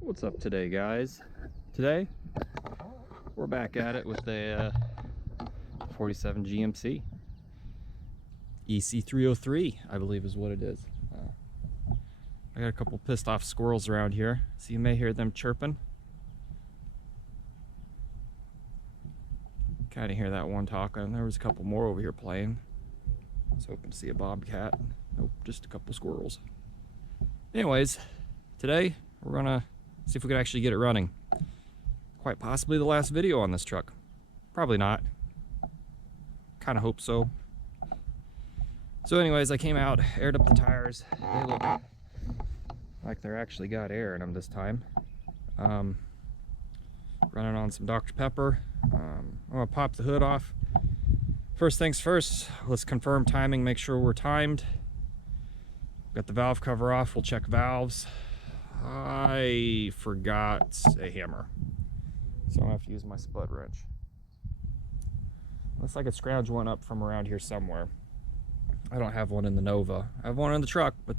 What's up today, guys? Today we're back at it with a 47 GMC EC303, I believe is what it is. I got a couple pissed off squirrels around here, so you may hear them chirping. Kind of hear that one talking. There was a couple more over here playing. I was hoping to see a bobcat. Nope, just a couple squirrels. Anyways, today we're gonna see if we can actually get it running. Quite possibly the last video on this truck. Probably not. Kind of hope so. So anyways, I came out, aired up the tires. They look like they're actually got air in them this time. Running on some Dr. Pepper. I'm gonna pop the hood off. First things first, let's confirm timing, make sure we're timed. Got the valve cover off, we'll check valves. I forgot a hammer, so I'm gonna have to use my spud wrench. Looks like I scrounged one up from around here somewhere. I don't have one in the Nova. I have one in the truck, but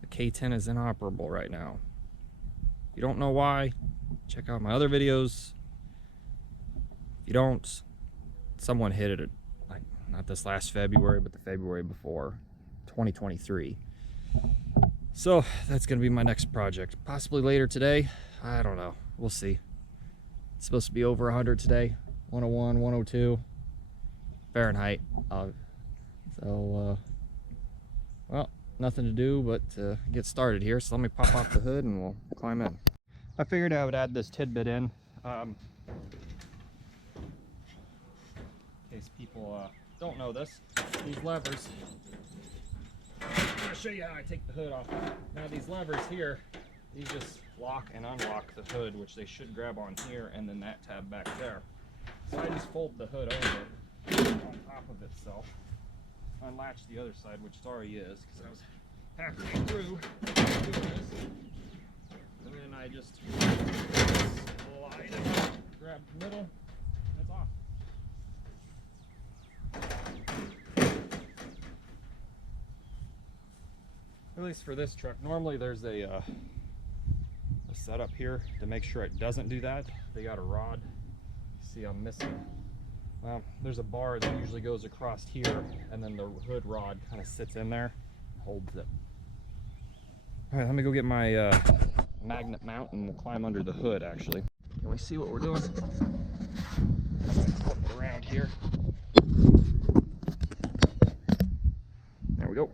the K10 is inoperable right now. If you don't know why, check out my other videos. If you don't, someone hit it, like not this last February, but the February before, 2023. So that's gonna be my next project. Possibly later today. I don't know. We'll see. It's supposed to be over 100 today. 101, 102 Fahrenheit. Well, nothing to do but get started here. So let me pop off the hood and we'll climb in. I figured I would add this tidbit in case people don't know this. These levers. I'm going to show you how I take the hood off. Now these levers here, these just lock and unlock the hood, which they should grab on here, and then that tab back there. So I just fold the hood over on top of itself, unlatch the other side, which it already is, because I was halfway through doing this, and then I just slide it up, grab the middle, and it's off. At least for this truck. Normally there's a setup here to make sure it doesn't do that. They got a rod. See, I'm missing. Well, there's a bar that usually goes across here, and then the hood rod kind of sits in there, holds it. All right, let me go get my magnet mount, and we'll climb under the hood. Actually, can we see what we're doing? Flip it around here. There we go.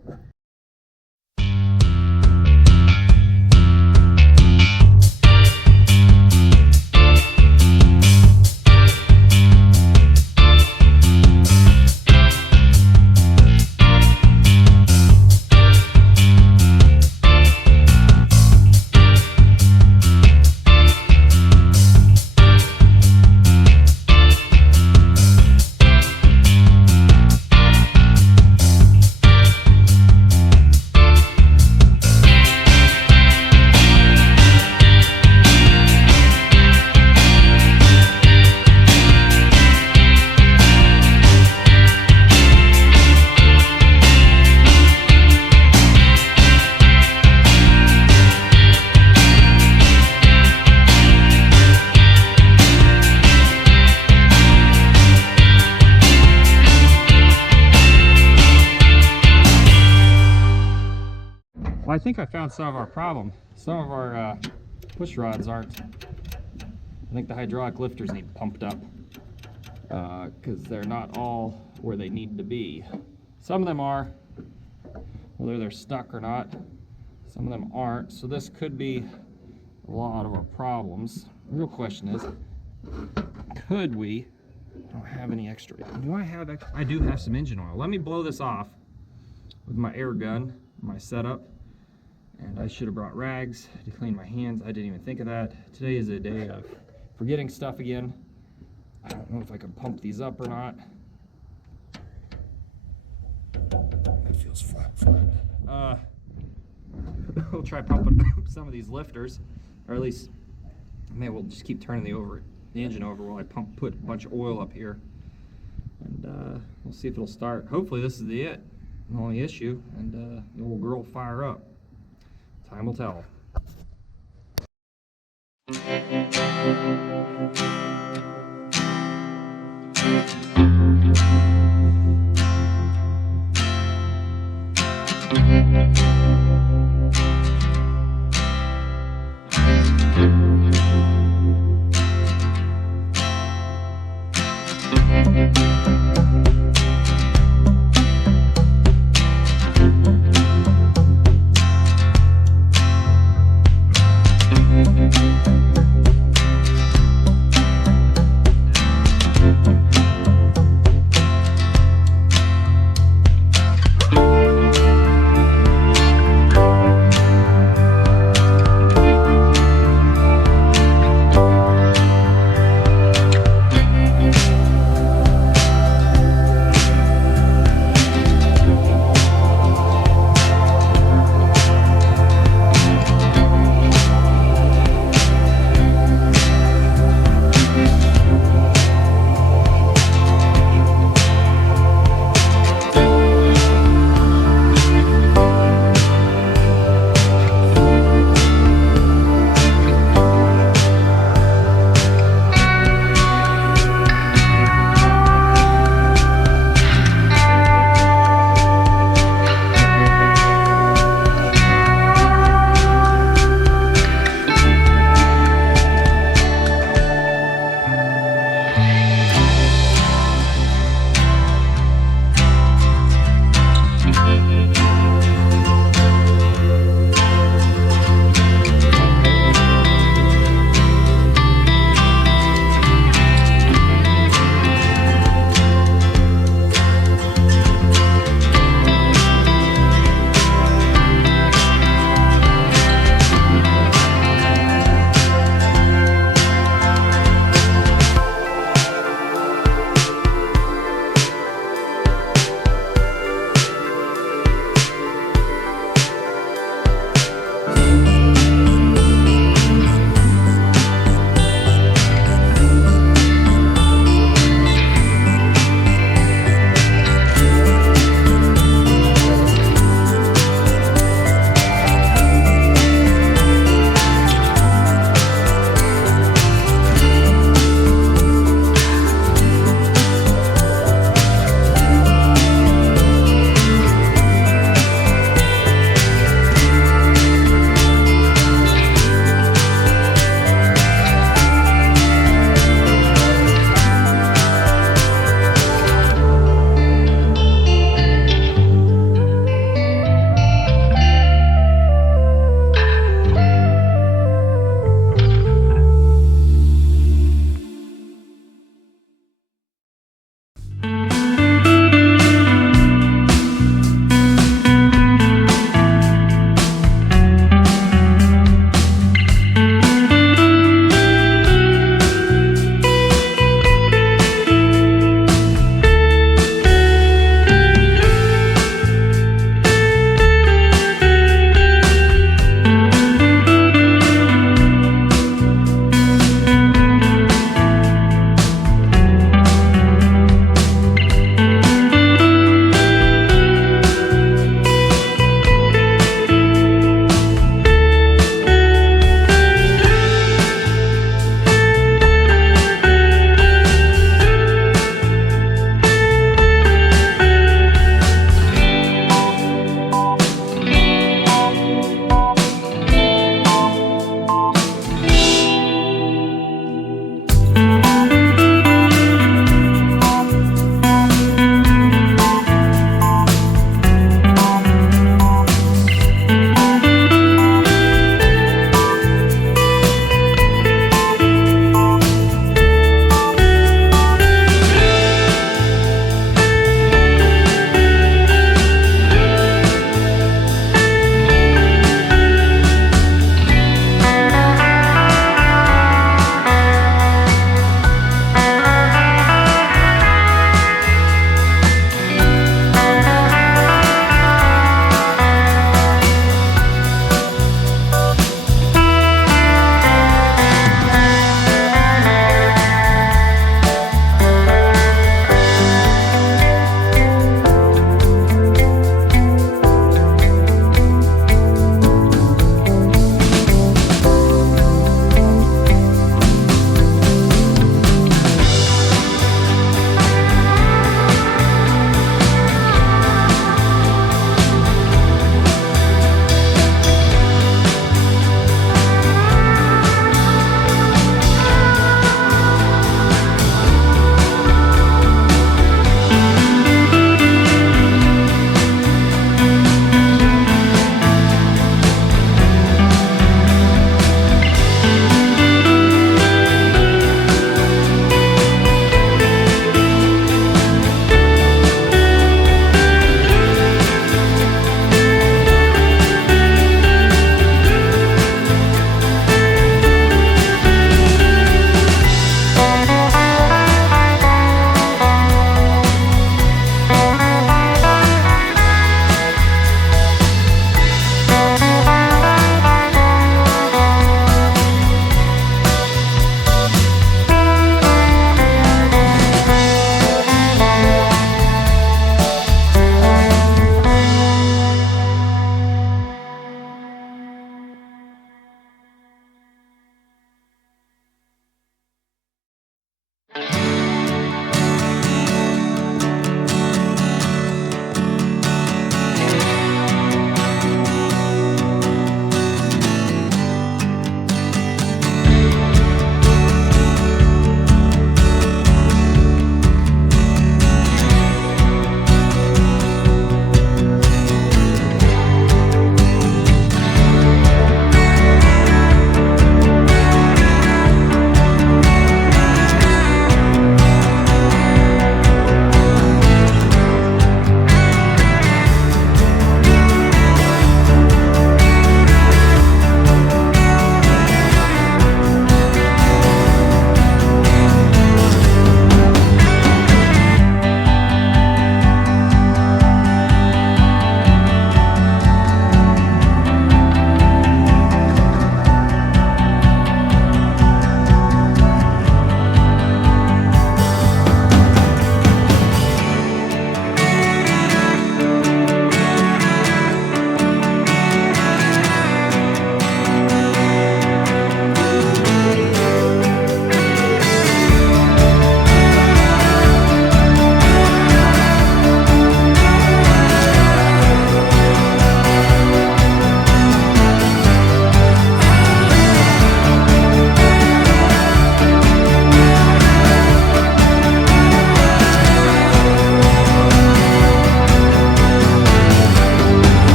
Well, I think I found some of our problem. Some of our push rods aren't. I think the hydraulic lifters need pumped up because they're not all where they need to be. Some of them are, whether they're stuck or not. Some of them aren't. So this could be a lot of our problems. The real question is, could we? I don't have any extra. Do I have extra? I do have some engine oil. Let me blow this off with my air gun, my setup. And I should have brought rags to clean my hands. I didn't even think of that. Today is a day of forgetting stuff again. I don't know if I can pump these up or not. That feels flat. We'll try pumping some of these lifters, or at least maybe we'll just keep turning the engine over while I put a bunch of oil up here, and we'll see if it'll start. Hopefully this is the only issue, and the old girl will fire up. Time will tell.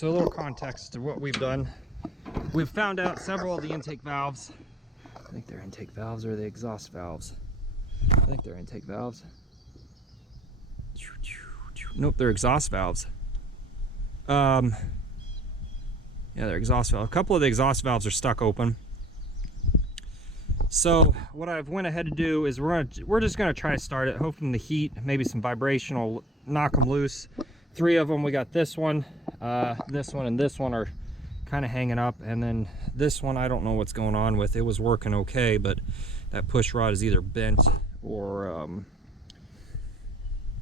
so a little context to what we've done. We've found out several of the intake valves. I think they're intake valves or the exhaust valves. I think they're intake valves. Nope, they're exhaust valves. Yeah, they're exhaust valves. A couple of the exhaust valves are stuck open. So what I've went ahead to do is we're just gonna try to start it, hoping the heat, maybe some vibration will knock them loose. 3 of them. We got this one, and this one are kind of hanging up, and then this one I don't know what's going on with. It was working okay, but that push rod is either bent or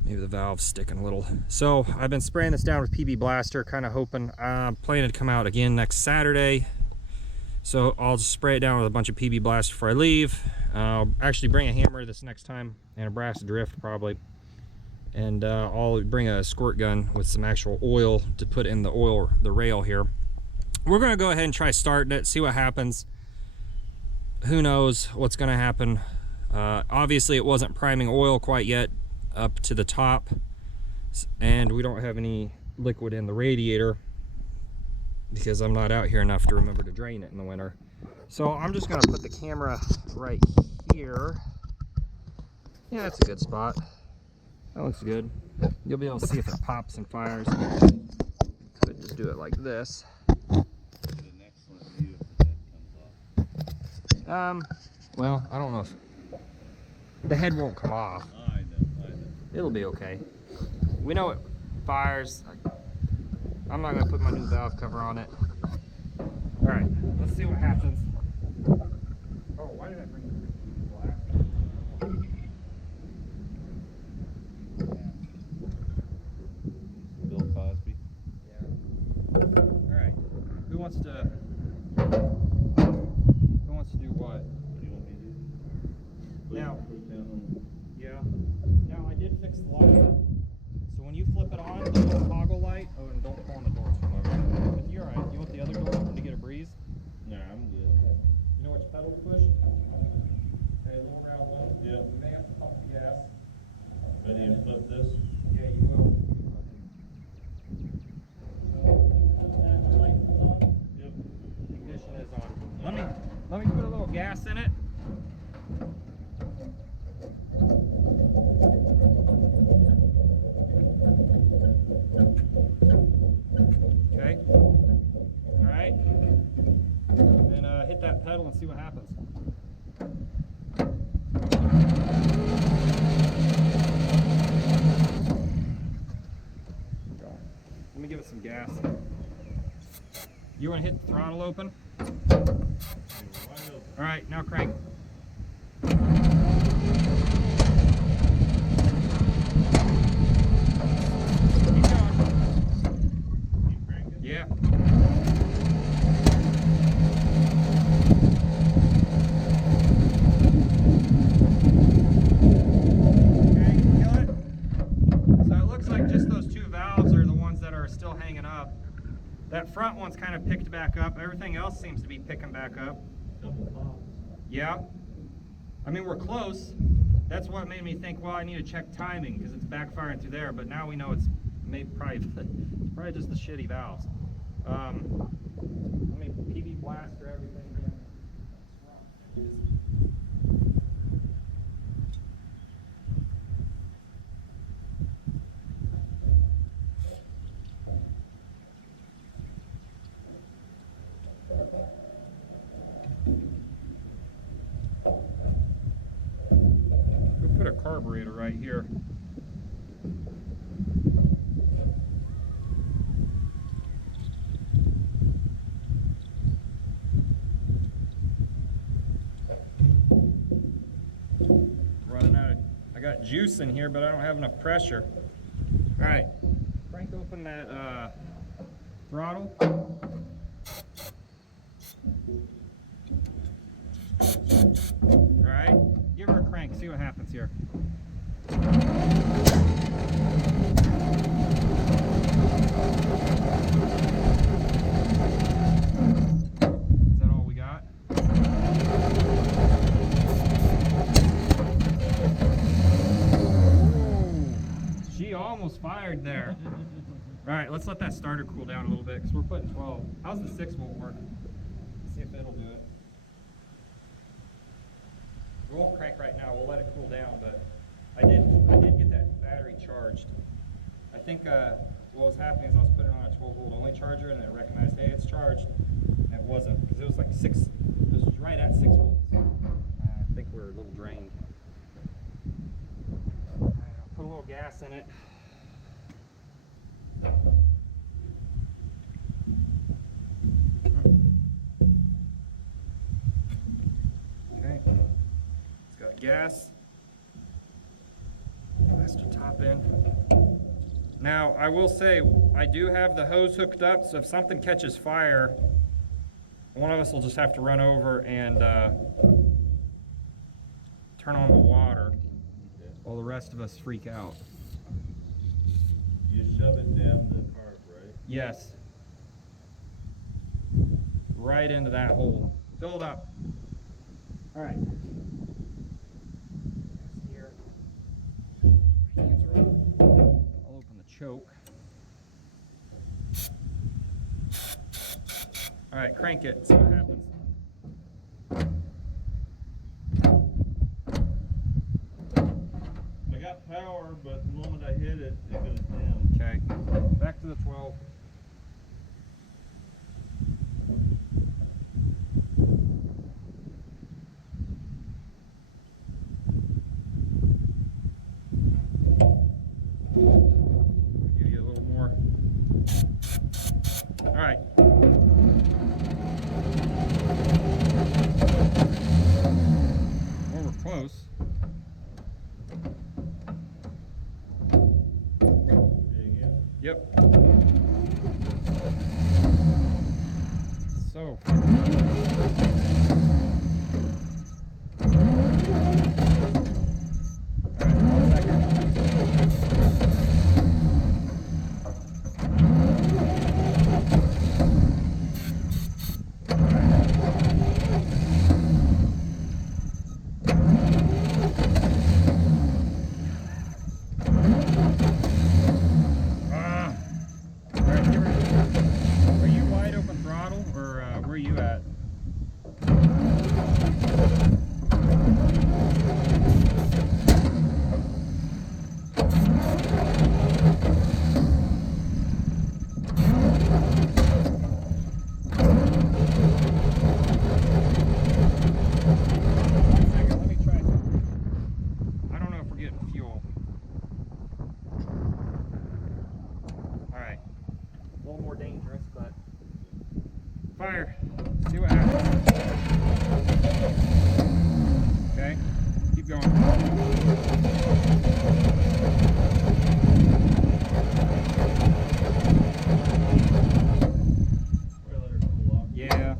maybe the valve's sticking a little. So I've been spraying this down with PB Blaster, kind of hoping, planning to come out again next Saturday. So I'll just spray it down with a bunch of PB Blaster before I leave. I'll actually bring a hammer this next time and a brass drift probably. And I'll bring a squirt gun with some actual oil to put in the rail here. We're gonna go ahead and try starting it, see what happens. Who knows what's gonna happen. Obviously it wasn't priming oil quite yet up to the top, and we don't have any liquid in the radiator because I'm not out here enough to remember to drain it in the winter. So I'm just gonna put the camera right here. Yeah, that's a good spot. That looks good. You'll be able to see if it pops and fires. Could just do it like this. Well, I don't know if the head won't come off. I know. It'll be okay. We know it fires. I'm not gonna put my new valve cover on it. All right, let's see what happens. Oh, why did I bring the black? Bill Cosby. Yeah. All right. Who wants to do what? What do you want me to do? Now. Put down on. Yeah. Now I did fix the light. So when you flip it on, the little toggle light. Oh, and don't pull on the doors from over. But you're alright. You want the other door open to get a breeze? Nah, I'm good. Okay. You know which pedal to push? Okay, a little round one. Yeah. You may have to pump gas. I need to flip this. Yeah, you will. So that light is on. Yep. Ignition is on. Let me put a little gas in it. Okay. All right. And hit that pedal and see what happens. Let me give it some gas. You want to hit the throttle open? All right, now crank. Keep going. Keep cranking? Yeah. Okay, kill it. So it looks like just those 2 valves are the ones that are still hanging up. That front one's kind of picked back up. Everything else seems to be picking back up. Couple pops. Yeah. I mean, we're close. That's what made me think, well, I need to check timing because it's backfiring through there. But now we know it's probably just the shitty valves. Let me PB Blaster everything here. We'll put a carburetor right here. Running out of, I got juice in here, but I don't have enough pressure. All right, crank open that throttle. All right, give her a crank, see what happens here. Is that all we got? She almost fired there. All right, let's let that starter cool down a little bit because we're putting 12. How's the 6 volt work? Let's see if it'll do it. We won't crank right now. We'll let it cool down, but I did get that battery charged. I think what was happening is I was putting it on a 12 volt only charger and it recognized, hey, it's charged. And it wasn't because it was like 6. It was right at 6 volts. I think we're a little drained. All right, I'll put a little gas in it. Okay, it's got gas. Master top in. Now, I will say, I do have the hose hooked up, so if something catches fire, one of us will just have to run over and turn on the water while the rest of us freak out. You shove it down the carb, right? Yes. Right into that hole. Fill it up. All right. Here. Hands are up. I'll open the choke. All right, crank it. See what happens. I got power, but the moment I hit it, it goes down. Okay. Back to the 12. Give you a little more. All right. Well, we're close. There you go. Yep. So. Fire. See what happens. Okay. Keep going. Yeah.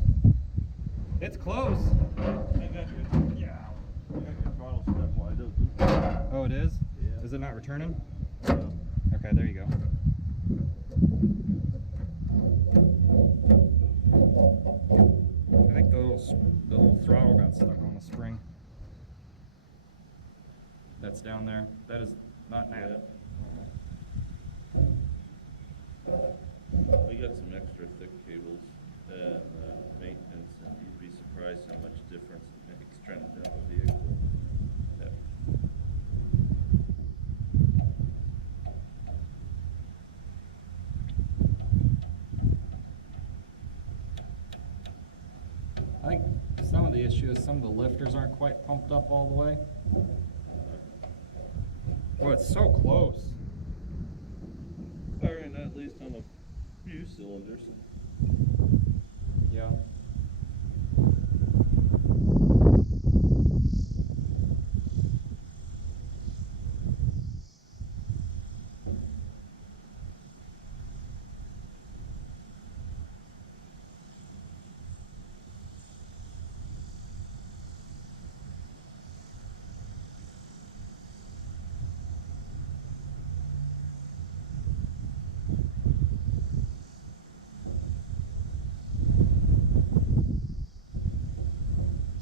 It's close. I got your throttle step wide open. Oh, it is? Yeah. Is it not returning? No. Okay, there you go. I think the little throttle got stuck on the spring. That's down there. That is not mad. We got some extra thick cables and maintenance, and you'd be surprised how much difference it makes trying to drive a vehicle. Yep. I think some of the issue is some of the lifters aren't quite pumped up all the way. Well, it's so close. Firing at least on a few cylinders. Yeah.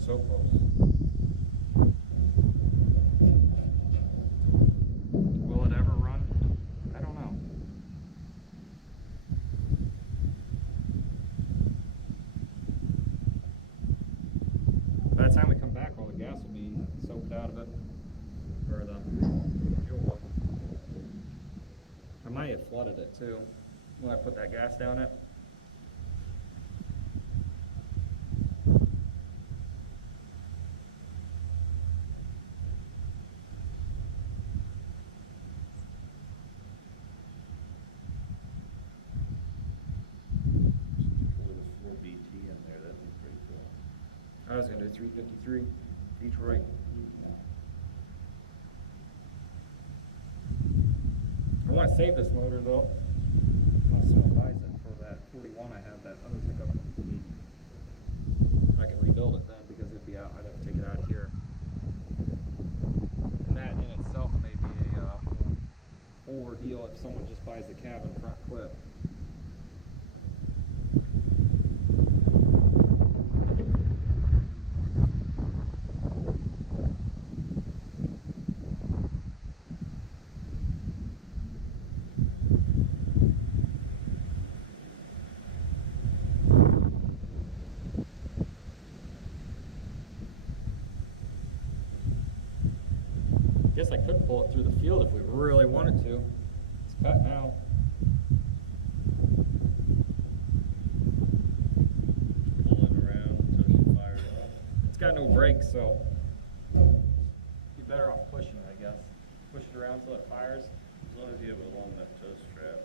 So close. Will it ever run? I don't know. time we come back, all the gas will be soaked out of it, or the fuel will. I might have flooded it too when I put that gas down it. I was going to do 353 Detroit. I want to save this motor though. Unless someone buys it for that 41 I have, that other pickup. I can rebuild it then because it'd be out. I'd have to take it out of here. And that in itself may be a ordeal if someone just buys the cabin front clip. Guess I could pull it through the field if we really wanted to. It's cut now. Pull it around until she fires up. It's got no brakes, so you're better off pushing it, I guess. Push it around until it fires. As long as you have it along that tow strap.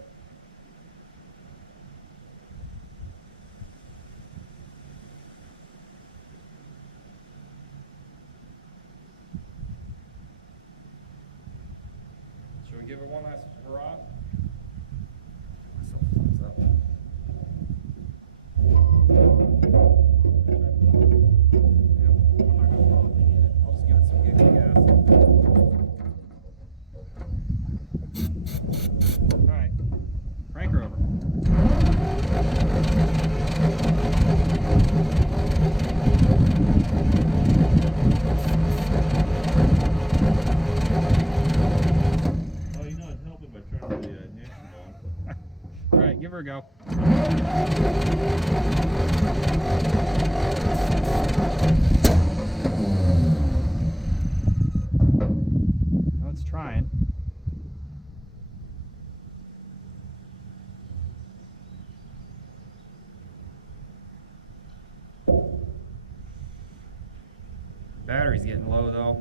Should we give it one last hurrah? Myself a thumbs up. Yeah, I'm not gonna put anything in it. I'll just give it some giggly gas. Alright, crank her over. Oh, you know, it's helping by turning the ignition on. Alright, give her a go. Well, it's trying. Battery's getting low though.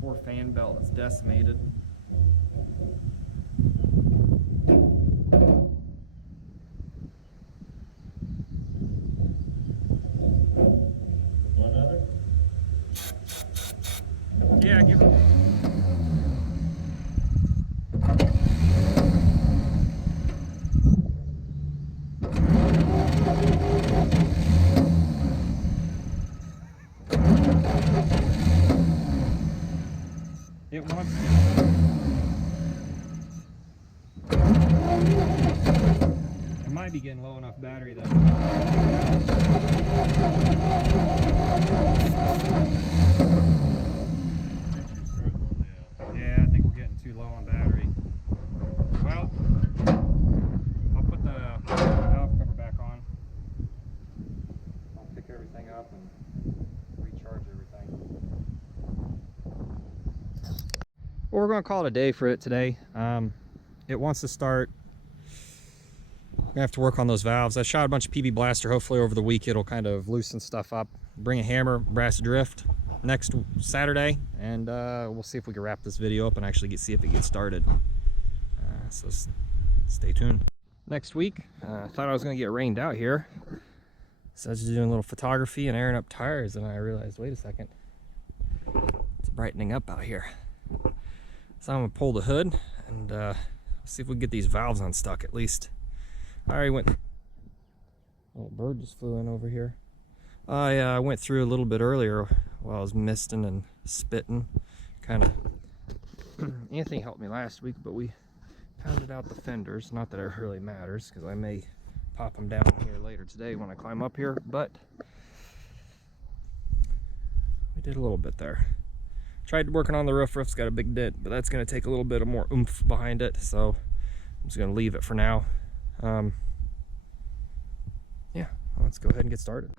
Poor fan belt is decimated. One other? Yeah, give it. It wants to. It might be getting low enough battery though. Yeah, I think we're getting too low on battery. Well, I'll put the valve cover back on. I'll pick everything up and recharge everything. Well, we're going to call it a day for it today. It wants to start. I'm going to have to work on those valves. I shot a bunch of PB Blaster. Hopefully over the week it'll kind of loosen stuff up. Bring a hammer, brass drift next Saturday, and we'll see if we can wrap this video up and actually see if it gets started. So stay tuned. Next week, I thought I was going to get rained out here. So I was just doing a little photography and airing up tires, and I realized, wait a second, it's brightening up out here. So I'm gonna pull the hood and see if we can get these valves unstuck at least. I already went. Oh, a bird just flew in over here. I went through a little bit earlier while I was misting and spitting. Kind of. Anthony helped me last week, but we pounded out the fenders. Not that it really matters, because I may pop them down here later today when I climb up here. But we did a little bit there. Tried working on the roof. Roof's got a big dent, but that's going to take a little bit of more oomph behind it, so I'm just going to leave it for now. Yeah, let's go ahead and get started.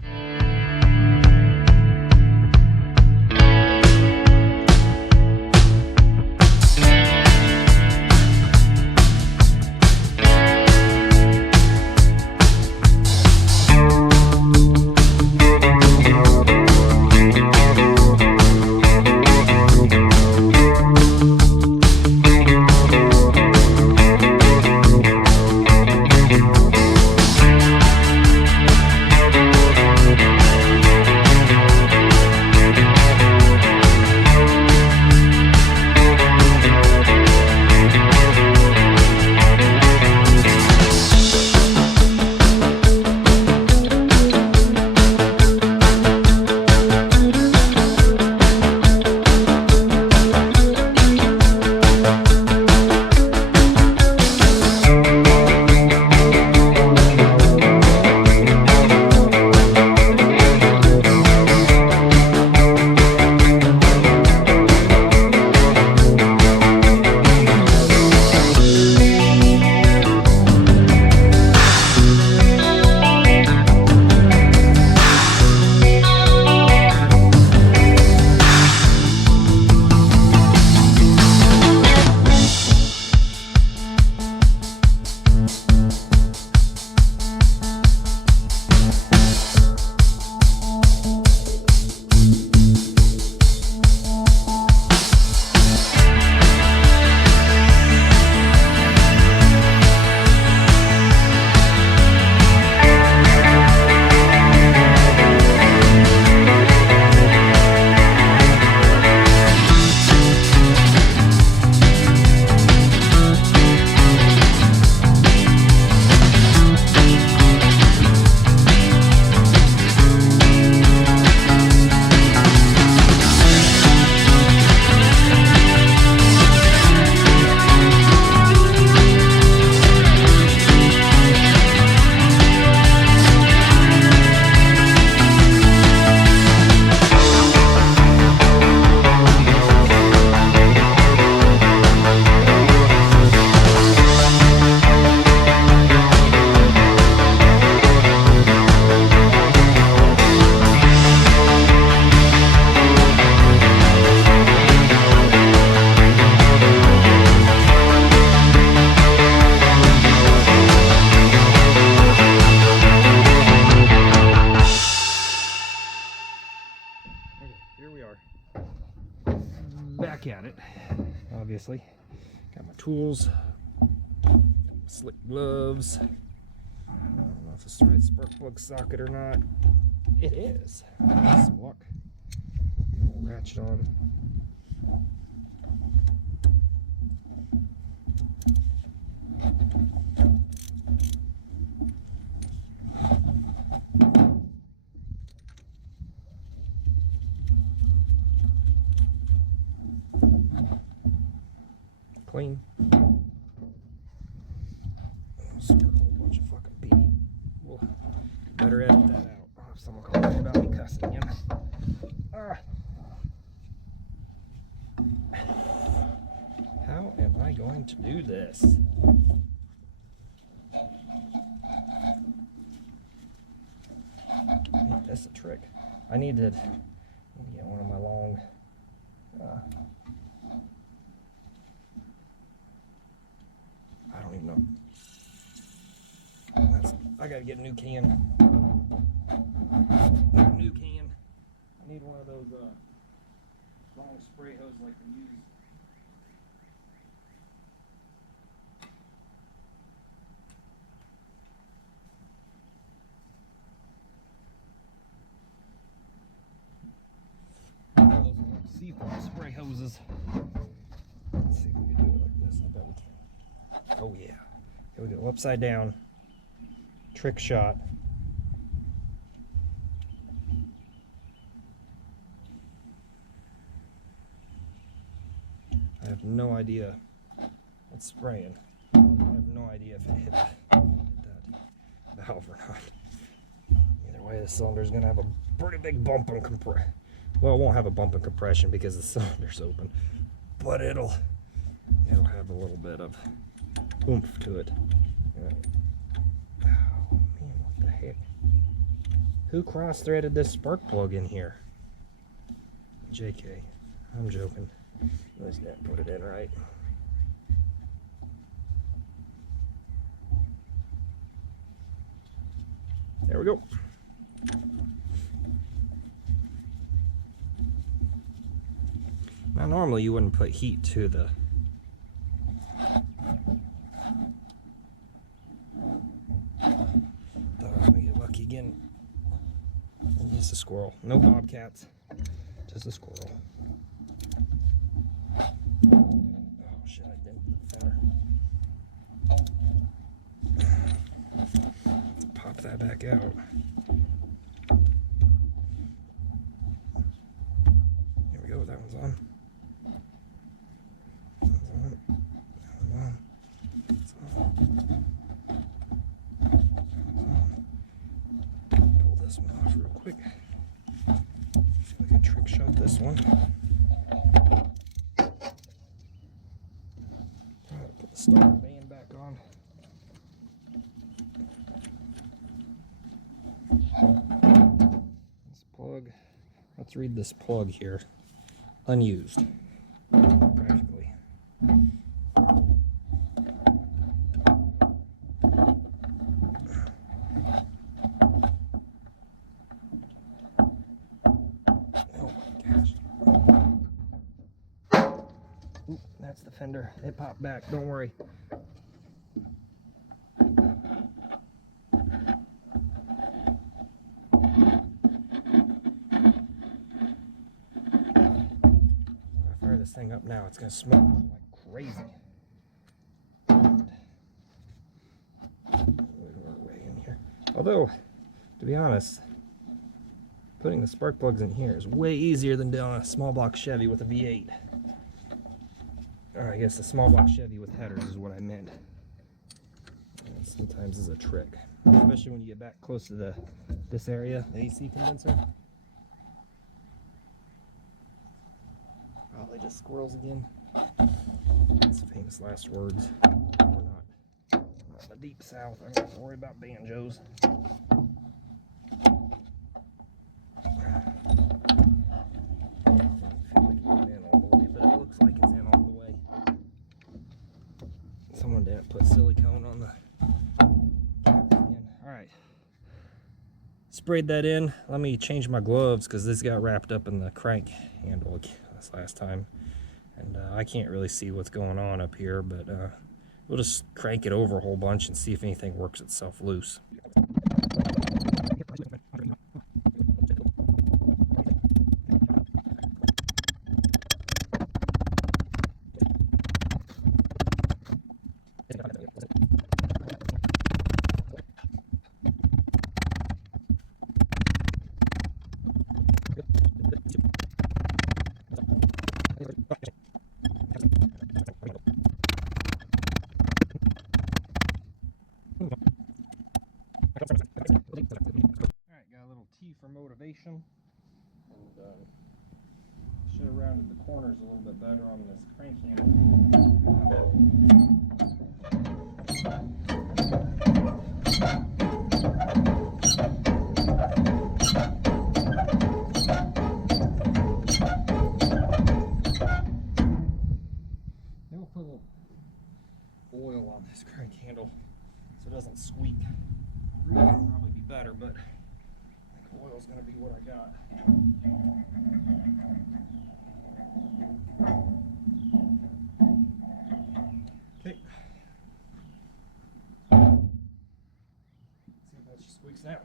Back at it, obviously. Got my tools, slick gloves. I don't know if this is the right spark plug socket or not. It is. Some luck. Ratchet on. Clean. Squirt a whole bunch of fucking pee. We'll better edit that out. I'll have someone complain about me cussing again. How am I going to do this? Ain't this a trick? I need to get one of my long I don't even know. I gotta get a new can. New can. I need one of those long spray hoses like we use. One of those seafoam spray hoses. Let's see if we can do it like this. I bet we can. Oh yeah. Here we go. Upside down. Trick shot. I have no idea what's spraying. I have no idea if it hit that valve or not. Either way, the cylinder's gonna have a pretty big bump on Well, it won't have a bump in compression because the cylinder's open, but it'll have a little bit of oomph to it. Oh man, what the heck? Who cross-threaded this spark plug in here? JK, I'm joking. Let's not put it in right. There we go. Now normally you wouldn't put heat to the let me get lucky again. Just a squirrel. No bobcats. Just a squirrel. Oh shit, I didn't put the fender. Let's pop that back out. Here we go, that one's on. Pull this one off real quick. See if I can trick shot this one. Put the starter band back on. This plug. Let's read this plug here. Unused. Practically. That's the fender. It popped back. Don't worry. If I fire this thing up now, it's going to smoke like crazy. Way in here. Although, to be honest, putting the spark plugs in here is way easier than doing a small block Chevy with a V8. Or I guess a small block Chevy with headers is what I meant. And sometimes is a trick, especially when you get back close to this area, the AC condenser. Probably just squirrels again. It's famous last words. We're not in the deep south. I don't have to worry about banjos. Someone didn't put silicone on the caps again. Alright. Sprayed that in. Let me change my gloves because this got wrapped up in the crank handle this last time. And I can't really see what's going on up here, but we'll just crank it over a whole bunch and see if anything works itself loose. Alright, got a little T for motivation. And should have rounded the corners a little bit better on this crank handle. We'll put a little oil on this crank handle so it doesn't squeak. Grease would probably be better, but I think oil's gonna be what I got. Okay. See if that just squeaks out.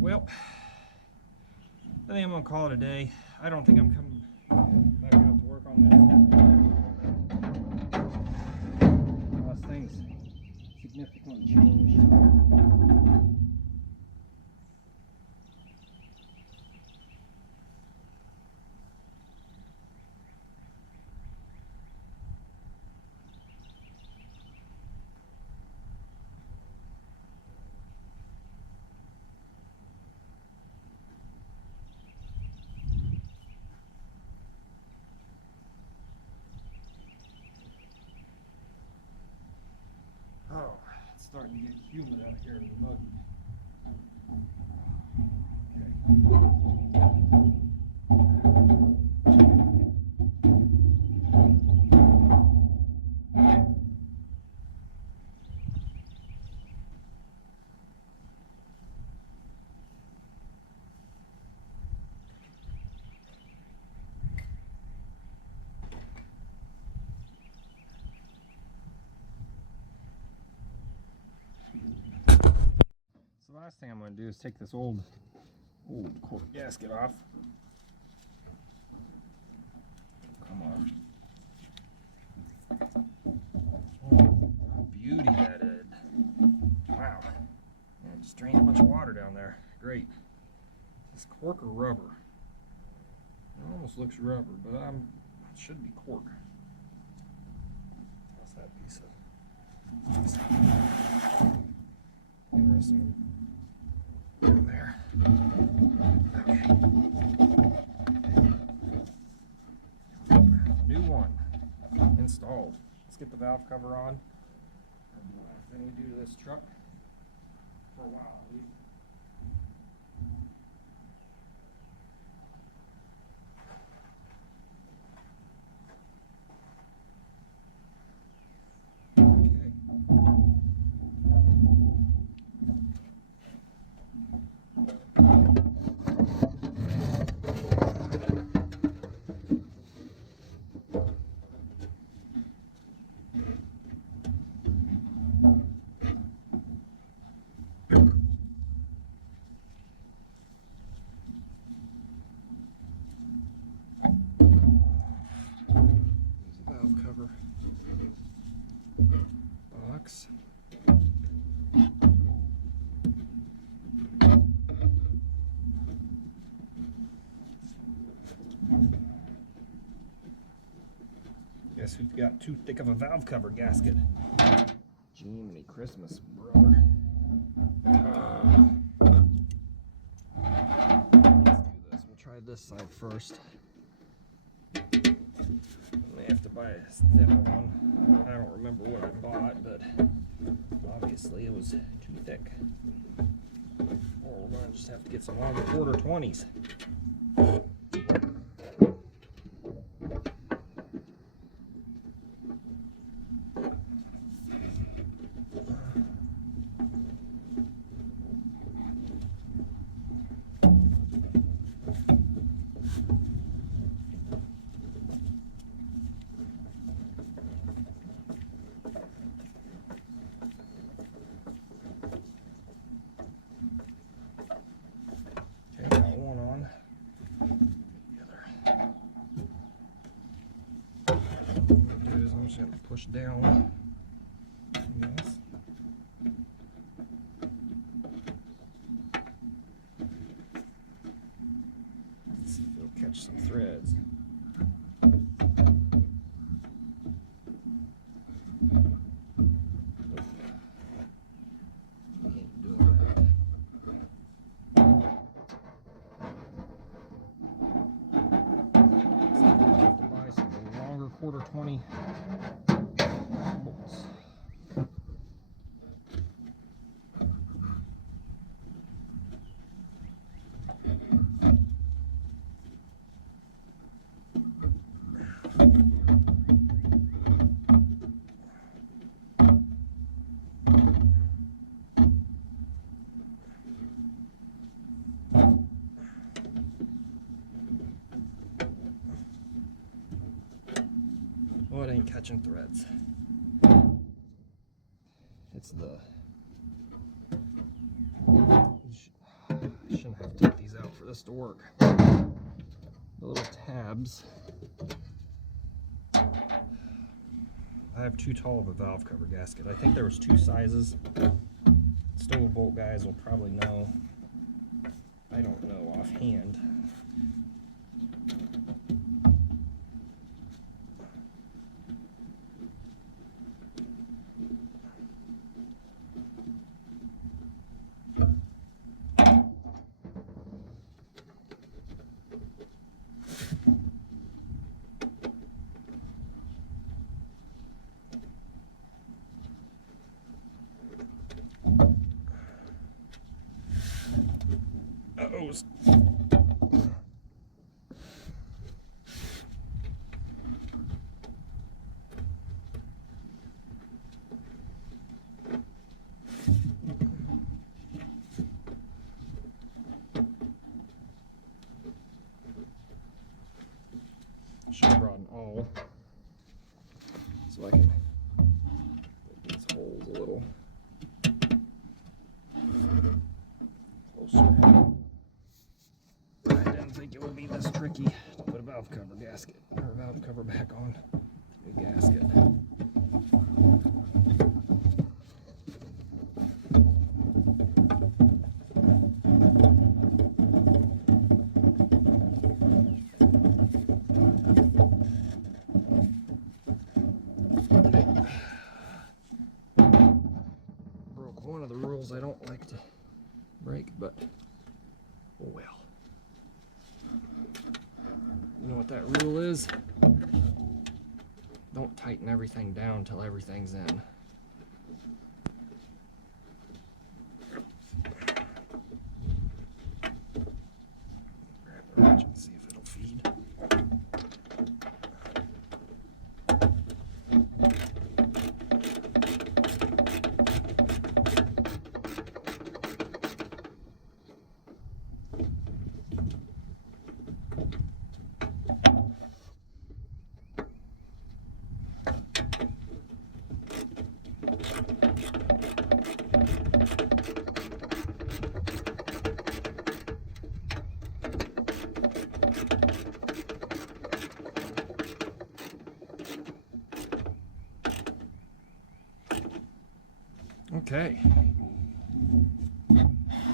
Well, I think I'm gonna call it a day. I don't think I'm coming back out to work on this unless things significantly change. starting to get humid out here in the mud. So the last thing I'm going to do is take this old quarter gasket off. Come on. Oh, beauty that is. Wow. And just drained a bunch of water down there. Great. Is this cork or rubber? It almost looks rubber, but it should be cork. How's that piece of interesting down there. Okay. New one installed. Let's get the valve cover on. That'd be the last thing we do to this truck for a while at least. Box. Guess who's got too thick of a valve cover gasket? Jiminy Christmas, brother. Let's do this. We'll try this side first. May have to buy a thinner one. I don't remember what I bought, but obviously it was too thick. Or we're gonna just have to get some longer quarter 20s. I'm just going to push down. Yes. Let's see if it'll catch some threads. Ain't doing that. So I'll have to buy some longer quarter 20 bolts. Oh, it ain't catching threads. It's the... I shouldn't have to take these out for this to work. The little tabs. I have too tall of a valve cover gasket. I think there was 2 sizes. Stove bolt guys will probably know. I don't know offhand. Should have brought an awl so I can make these holes a little closer. I didn't think it would be this tricky to put a valve cover gasket or a valve cover back on the new gasket. Broke one of the rules I don't like to break, but oh well. You know what that rule is? Don't tighten everything down until everything's in. Grab the wrench and see if it'll feed. Okay,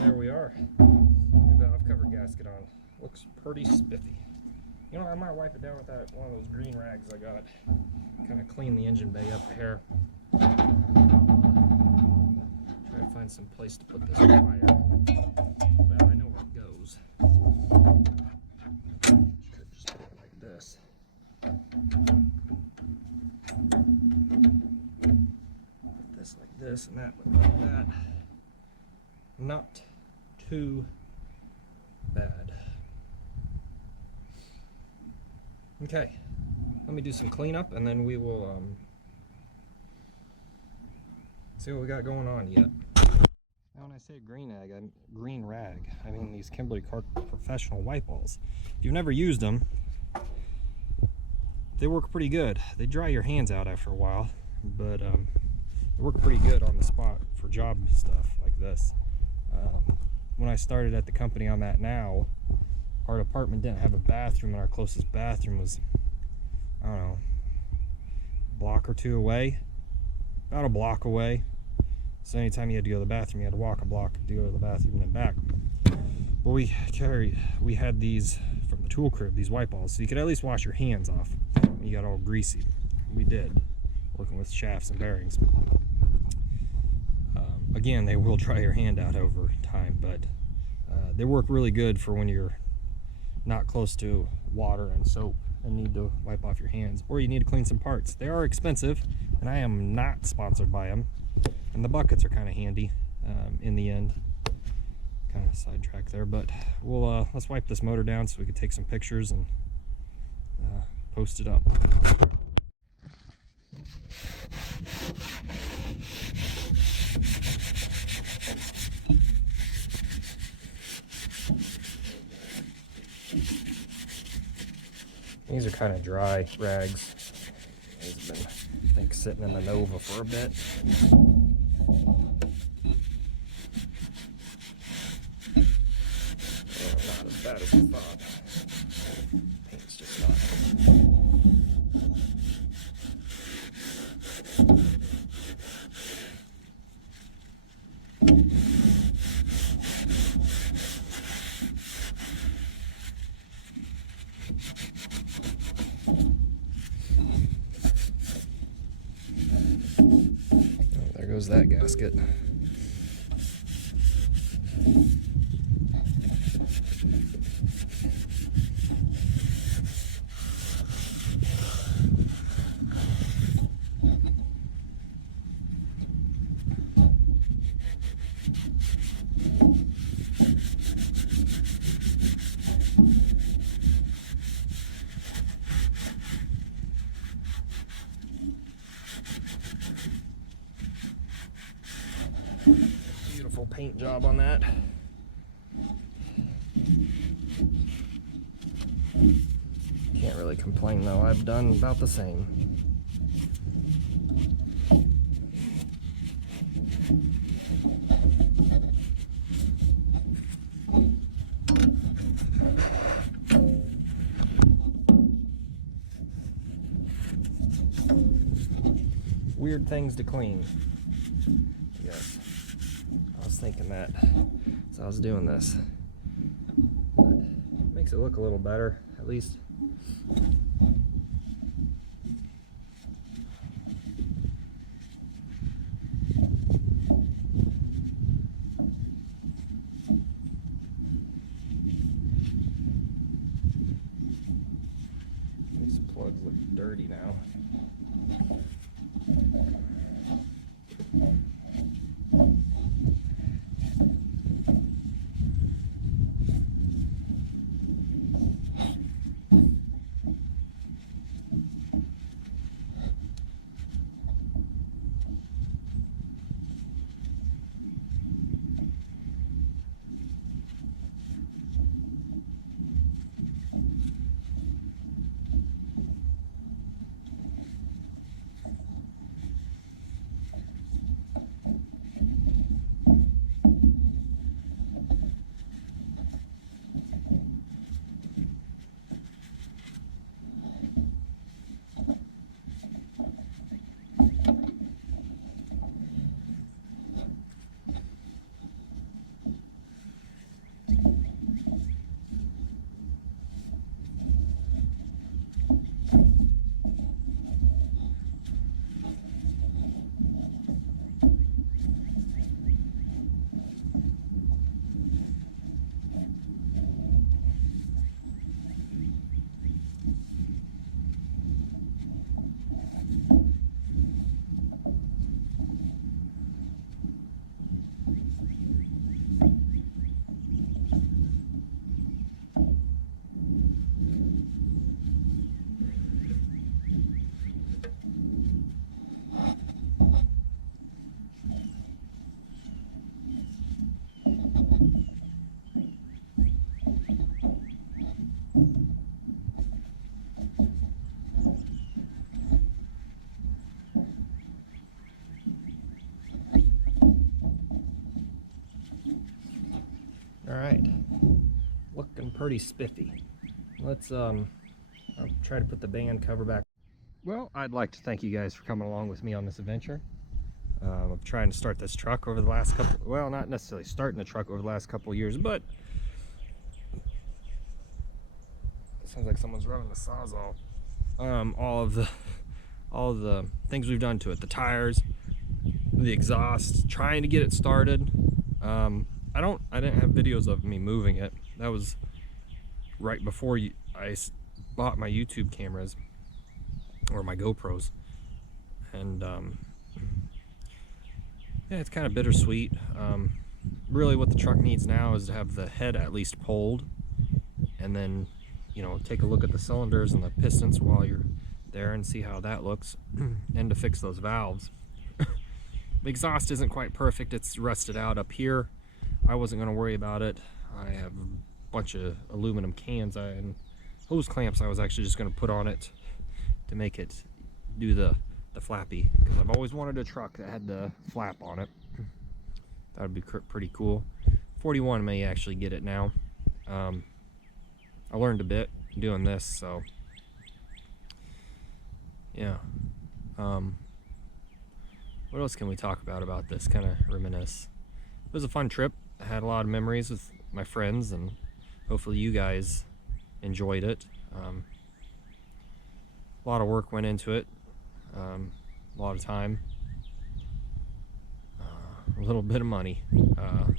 there we are. New valve cover gasket on. Looks pretty spiffy. You know, I might wipe it down with that one of those green rags I got. Kind of clean the engine bay up here. Try to find some place to put this wire. Well, I know where it goes. Could just put it like this. Like this and that like that. Not too bad. Okay, let me do some cleanup and then we will see what we got going on yet. Now when I say green rag, I mean these Kimberly-Clark professional wipe balls. If you've never used them, they work pretty good. They dry your hands out after a while, but they work pretty good on the spot for job stuff like this. When I started at the company I'm at now, our department didn't have a bathroom, and our closest bathroom was, I don't know, a block or two away, about a block away. So anytime you had to go to the bathroom, you had to walk a block to go to the bathroom and then back. But we had these from the tool crib, these wipe balls, so you could at least wash your hands off when you got all greasy. We did, working with shafts and bearings. Again, they will dry your hand out over time, but they work really good for when you're not close to water and soap and need to wipe off your hands, or you need to clean some parts. They are expensive, and I am not sponsored by them, and the buckets are kind of handy in the end. Kind of sidetrack there, but we'll let's wipe this motor down so we can take some pictures and post it up. These are kind of dry rags. These have been, I think, sitting in the Nova for a bit. Oh, not as bad as I thought. Paint's just not. There goes that gasket. Beautiful paint job on that. Can't really really complain though. I've done about the same. Weird things to clean. Yes, I was thinking that as I was doing this. But makes it look a little better, at least. These plugs look dirty now. All right, looking pretty spiffy. Let's I'll try to put the band cover back. Well, I'd like to thank you guys for coming along with me on this adventure. I'm trying to start this truck over the last couple, well, not necessarily starting the truck over the last couple of years, but it sounds like someone's running the Sawzall. All of the things we've done to it, the tires, the exhaust, trying to get it started. I didn't have videos of me moving it. That was right before I bought my YouTube cameras or my GoPros, and yeah, it's kind of bittersweet. Really what the truck needs now is to have the head at least pulled, and then, you know, take a look at the cylinders and the pistons while you're there and see how that looks, and to fix those valves. The exhaust isn't quite perfect. It's rusted out up here. I wasn't going to worry about it. I have a bunch of aluminum cans and hose clamps I was actually just going to put on it to make it do the flappy, because I've always wanted a truck that had the flap on it. That would be pretty cool. 41 may actually get it now. I learned a bit doing this, so yeah. What else can we talk about this? Kind of reminisce. It was a fun trip. I had a lot of memories with my friends, and hopefully you guys enjoyed it. A lot of work went into it, a lot of time, a little bit of money, and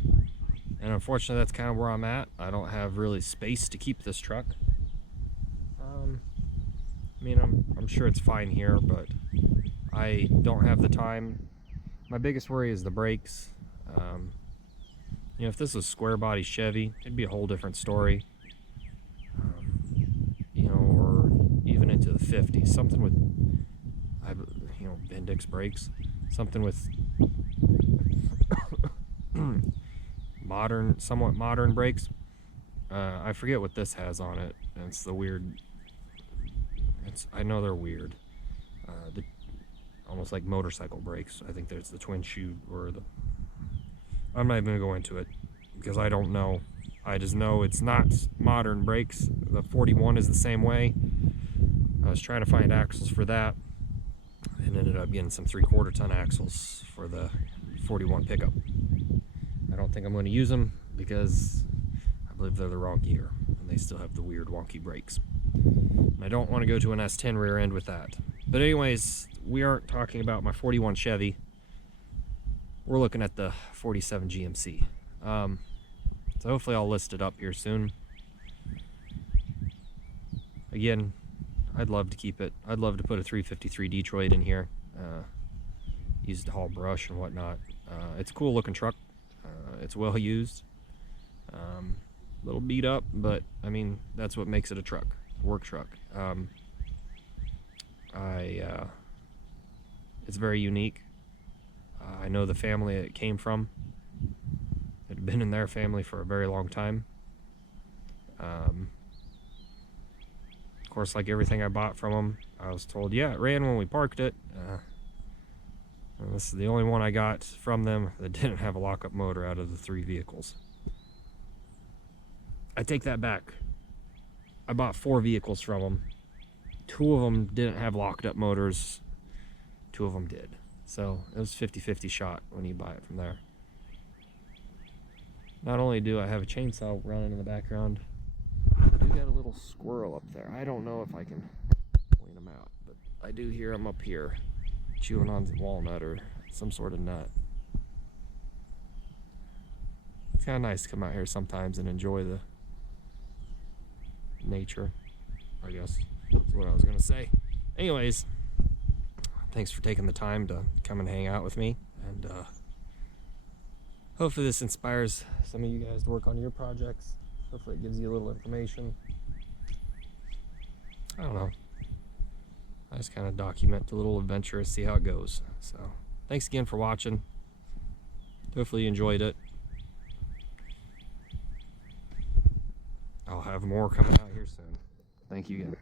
unfortunately that's kind of where I'm at. I don't have really space to keep this truck. I mean, I'm sure it's fine here, but I don't have the time. My biggest worry is the brakes. You know, if this was square body Chevy, it'd be a whole different story. You know, or even into the 50s, something with, you know, Bendix brakes, something with somewhat modern brakes. I forget what this has on it. And it's the weird I know they're weird. Almost like motorcycle brakes. I think there's the twin shoe or the... I'm not even gonna go into it because I don't know. I just know it's not modern brakes. The 41 is the same way. I was trying to find axles for that and ended up getting some 3/4 ton axles for the 41 pickup. I don't think I'm going to use them because I believe they're the wrong gear and they still have the weird wonky brakes. And I don't want to go to an S10 rear end with that. But anyways, we aren't talking about my 41 Chevy. We're looking at the 47 GMC. So hopefully I'll list it up here soon. Again, I'd love to keep it. I'd love to put a 353 Detroit in here. Use it to haul brush and whatnot. It's a cool looking truck. It's well used. A little beat up, but I mean, that's what makes it a truck, a work truck. It's very unique. I know the family it came from. It had been in their family for a very long time. Of course, like everything I bought from them, I was told, yeah, it ran when we parked it. And this is the only one I got from them that didn't have a lockup motor out of the 3 vehicles. I take that back. I bought 4 vehicles from them. 2 of them didn't have locked up motors. 2 of them did. So it was 50-50 shot when you buy it from there. Not only do I have a chainsaw running in the background, I do got a little squirrel up there. I don't know if I can point him out, but I do hear him up here chewing on some walnut or some sort of nut. It's kind of nice to come out here sometimes and enjoy the nature, I guess that's what I was gonna say. Anyways, thanks for taking the time to come and hang out with me, and hopefully this inspires some of you guys to work on your projects. Hopefully it gives you a little information. I don't know. I just kind of document the little adventure and see how it goes. So thanks again for watching. Hopefully you enjoyed it. I'll have more coming out here soon. Thank you again.